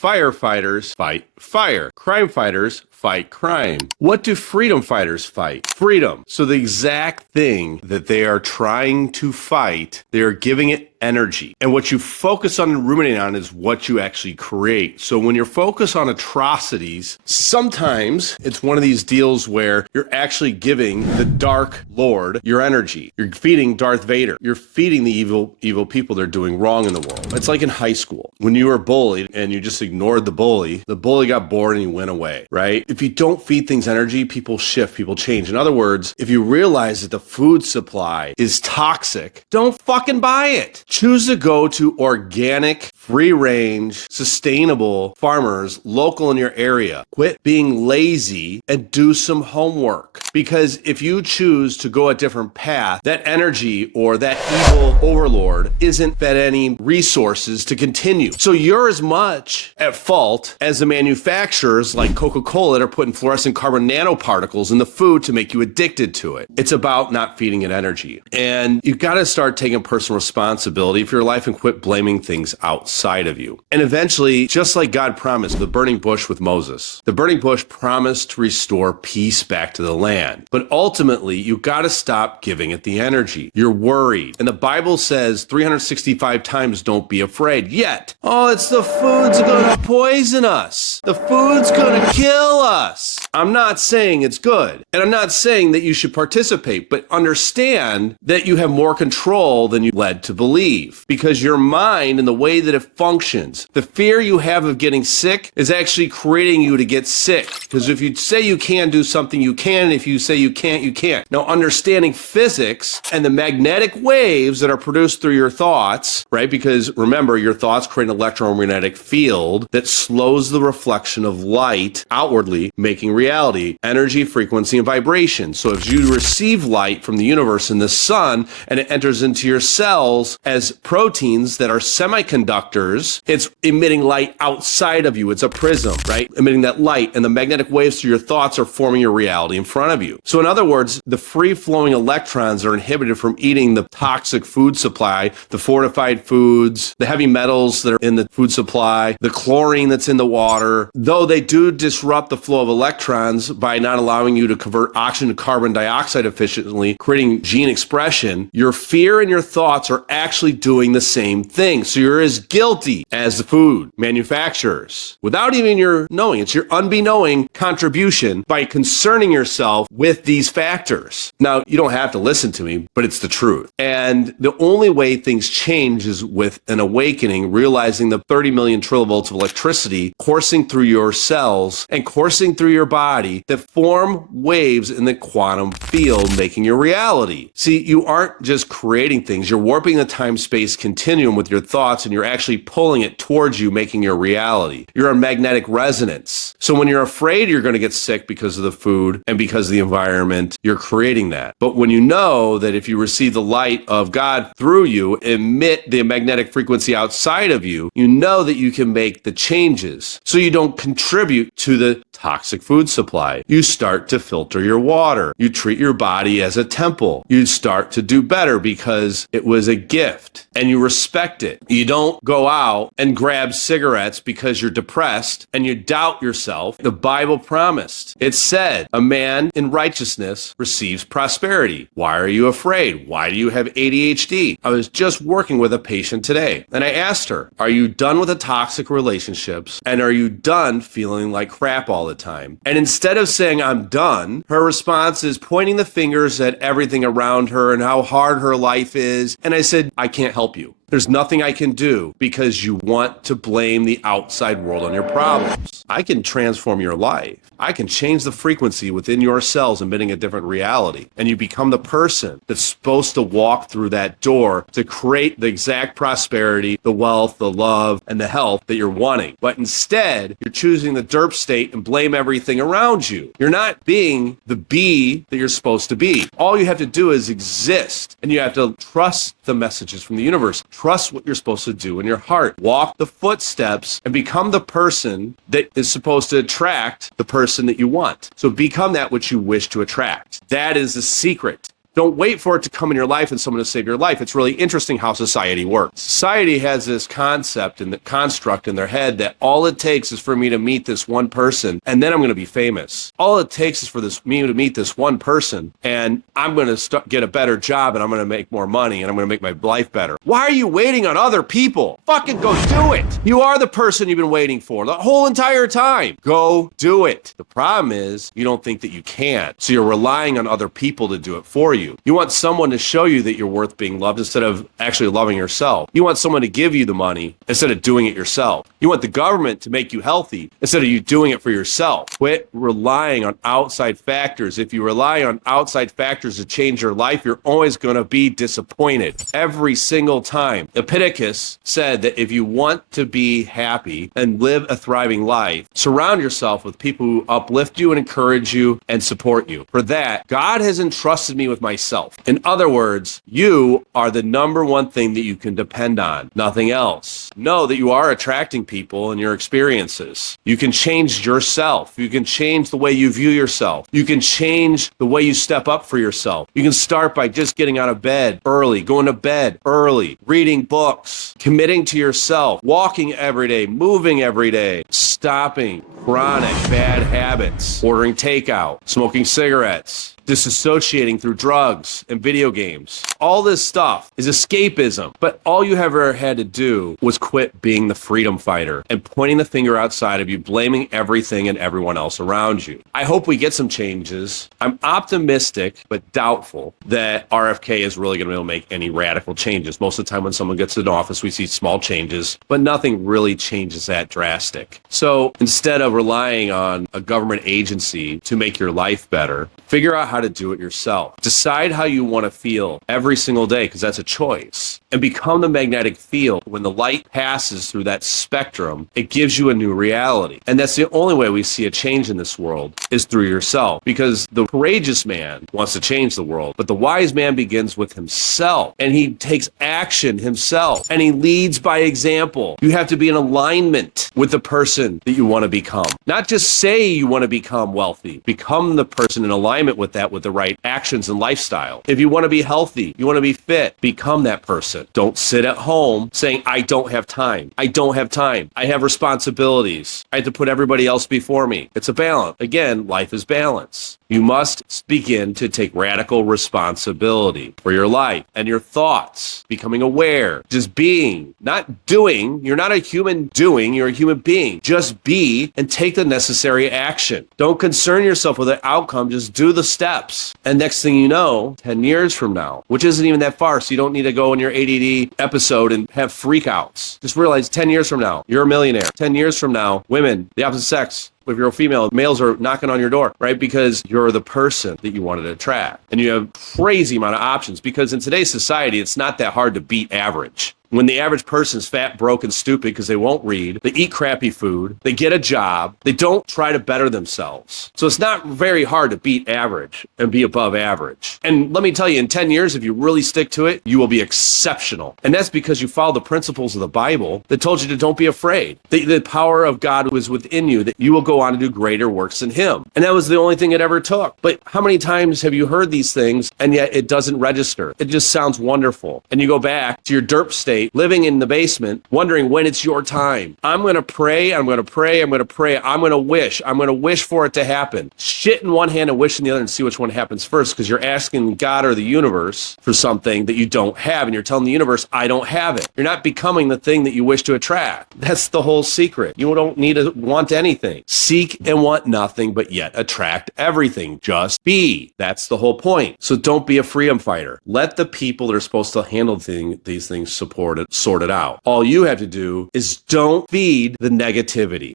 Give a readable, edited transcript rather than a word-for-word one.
Firefighters fight fire. Crime fighters fight crime. What do freedom fighters fight? Freedom. So the exact thing that they are trying to fight, they are giving it energy. And what you focus on and ruminate on is what you actually create. So when you're focused on atrocities, sometimes it's one of these deals where you're actually giving the Dark Lord your energy. You're feeding Darth Vader. You're feeding the evil people that are doing wrong in the world. It's like in high school. When you were bullied and you just ignored the bully got bored and he went away, right? If you don't feed things energy, people shift, people change. In other words, if you realize that the food supply is toxic, don't fucking buy it. Choose to go to organic, free-range, sustainable farmers local in your area. Quit being lazy and do some homework. Because if you choose to go a different path, that energy or that evil overlord isn't fed any resources to continue. So you're as much at fault as the manufacturers like Coca-Cola that are putting fluorescent carbon nanoparticles in the food to make you addicted to it. It's about not feeding it energy. And you've got to start taking personal responsibility for your life and quit blaming things outside of you. And eventually, just like God promised, the burning bush with Moses, the burning bush promised to restore peace back to the land. But ultimately, you got to stop giving it the energy. You're worried. And the Bible says 365 times, don't be afraid. Yet, it's the food's going to poison us. The food's going to kill us. I'm not saying it's good. And I'm not saying that you should participate, but understand that you have more control than you led to believe. Because your mind and the way that it functions, the fear you have of getting sick is actually creating you to get sick. Because if you say you can do something, you can. And if you say you can't, you can't. Now, understanding physics and the magnetic waves that are produced through your thoughts, right? Because remember, your thoughts create an electromagnetic field that slows the reflection of light outwardly, making reality, energy, frequency, and vibration. So if you receive light from the universe and the sun, and it enters into your cells as proteins that are semiconductors, it's emitting light outside of you. It's a prism, right? Emitting that light, and the magnetic waves through your thoughts are forming your reality in front of you. So in other words, the free-flowing electrons are inhibited from eating the toxic food supply, the fortified foods, the heavy metals that are in the food supply, the chlorine that's in the water. Though they do disrupt the flow of electrons by not allowing you to convert oxygen to carbon dioxide efficiently, creating gene expression, your fear and your thoughts are actually doing the same thing. So you're as guilty as the food manufacturers without even your knowing. It's your unbeknowing contribution by concerning yourself with these factors. Now, you don't have to listen to me, but it's the truth. And the only way things change is with an awakening, realizing the 30 million trilovolts of electricity coursing through your cells and coursing through your body that form waves in the quantum field, making your reality. See, you aren't just creating things, you're warping the time-space continuum with your thoughts, and you're actually pulling it towards you, making your reality. You're a magnetic resonance. So when you're afraid you're going to get sick because of the food and because of the environment, you're creating that. But when you know that if you receive the light of God through you, emit the magnetic frequency outside of you, you know that you can make the changes so you don't contribute to the toxic food supply. You start to filter your water. You treat your body as a temple. You start to do better because it was a gift and you respect it. You don't go out and grab cigarettes because you're depressed and you doubt yourself. The Bible promised. It said, a man in righteousness receives prosperity. Why are you afraid? Why do you have ADHD? I was just working with a patient today and I asked her, are you done with the toxic relationships? And are you done feeling like crap all the time? And instead of saying I'm done, her response is pointing the fingers at everything around her and how hard her life is. And I said, I can't help you. There's nothing I can do because you want to blame the outside world on your problems. I can transform your life. I can change the frequency within your cells, emitting a different reality. And you become the person that's supposed to walk through that door to create the exact prosperity, the wealth, the love, and the health that you're wanting. But instead, you're choosing the derp state and blame everything around you. You're not being the bee that you're supposed to be. All you have to do is exist. And you have to trust the messages from the universe. Trust what you're supposed to do in your heart. Walk the footsteps and become the person that is supposed to attract the person that you want. So become that which you wish to attract. That is the secret. Don't wait for it to come in your life and someone to save your life. It's really interesting how society works. Society has this concept and the construct in their head that all it takes is for me to meet this one person and then I'm going to be famous. All it takes is for me to meet this one person and I'm going to get a better job and I'm going to make more money and I'm going to make my life better. Why are you waiting on other people? Fucking go do it. You are the person you've been waiting for the whole entire time. Go do it. The problem is you don't think that you can. So you're relying on other people to do it for you. You want someone to show you that you're worth being loved instead of actually loving yourself. You want someone to give you the money instead of doing it yourself. You want the government to make you healthy instead of you doing it for yourself. Quit relying on outside factors. If you rely on outside factors to change your life, you're always going to be disappointed every single time. Epictetus said that if you want to be happy and live a thriving life, surround yourself with people who uplift you and encourage you and support you. For that, God has entrusted me with myself. In other words, you are the number one thing that you can depend on, nothing else. Know that you are attracting people and your experiences. You can change yourself. You can change the way you view yourself. You can change the way you step up for yourself. You can start by just getting out of bed early, going to bed early, reading books, committing to yourself, walking every day, moving every day, stopping chronic bad habits, ordering takeout, smoking cigarettes, disassociating through drugs and video games. All this stuff is escapism, but all you ever had to do was quit being the freedom fighter and pointing the finger outside of you, blaming everything and everyone else around you. I hope we get some changes. I'm optimistic, but doubtful that RFK is really going to be able to make any radical changes. Most of the time when someone gets in office, we see small changes, but nothing really changes that drastic. So instead of relying on a government agency to make your life better, figure out how to do it yourself. Decide how you want to feel every single day, because that's a choice. And become the magnetic field. When the light passes through that spectrum, it gives you a new reality. And that's the only way we see a change in this world is through yourself. Because the courageous man wants to change the world, but the wise man begins with himself. And he takes action himself. And he leads by example. You have to be in alignment with the person that you want to become. Not just say you want to become wealthy. Become the person in alignment with that, with the right actions and lifestyle. If you want to be healthy, you want to be fit, become that person. Don't sit at home saying, I don't have time. I don't have time. I have responsibilities. I have to put everybody else before me. It's a balance. Again, life is balance. You must begin to take radical responsibility for your life and your thoughts, becoming aware, just being, not doing. You're not a human doing, you're a human being. Just be and take the necessary action. Don't concern yourself with the outcome, just do the steps. And next thing you know, 10 years from now, which isn't even that far, so you don't need to go in your ADD episode and have freakouts. Just realize 10 years from now, you're a millionaire. 10 years from now, women, the opposite sex, if you're a female, males are knocking on your door, right? Because you're the person that you wanted to attract. And you have crazy amount of options, because in today's society, it's not that hard to beat average. When the average person's fat, broke, and stupid because they won't read, they eat crappy food, they get a job, they don't try to better themselves. So it's not very hard to beat average and be above average. And let me tell you, in 10 years, if you really stick to it, you will be exceptional. And that's because you follow the principles of the Bible that told you to don't be afraid. The power of God was within you, that you will go on to do greater works than him. And that was the only thing it ever took. But how many times have you heard these things and yet it doesn't register? It just sounds wonderful. And you go back to your derp state, living in the basement, wondering when it's your time. I'm going to pray, I'm going to pray, I'm going to pray, I'm going to wish for it to happen. Shit in one hand and wish in the other and see which one happens first, because you're asking God or the universe for something that you don't have, and you're telling the universe, I don't have it. You're not becoming the thing that you wish to attract. That's the whole secret. You don't need to want anything. Seek and want nothing, but yet attract everything. Just be. That's the whole point. So don't be a freedom fighter. Let the people that are supposed to handle these things sort it out. All you have to do is don't feed the negativity.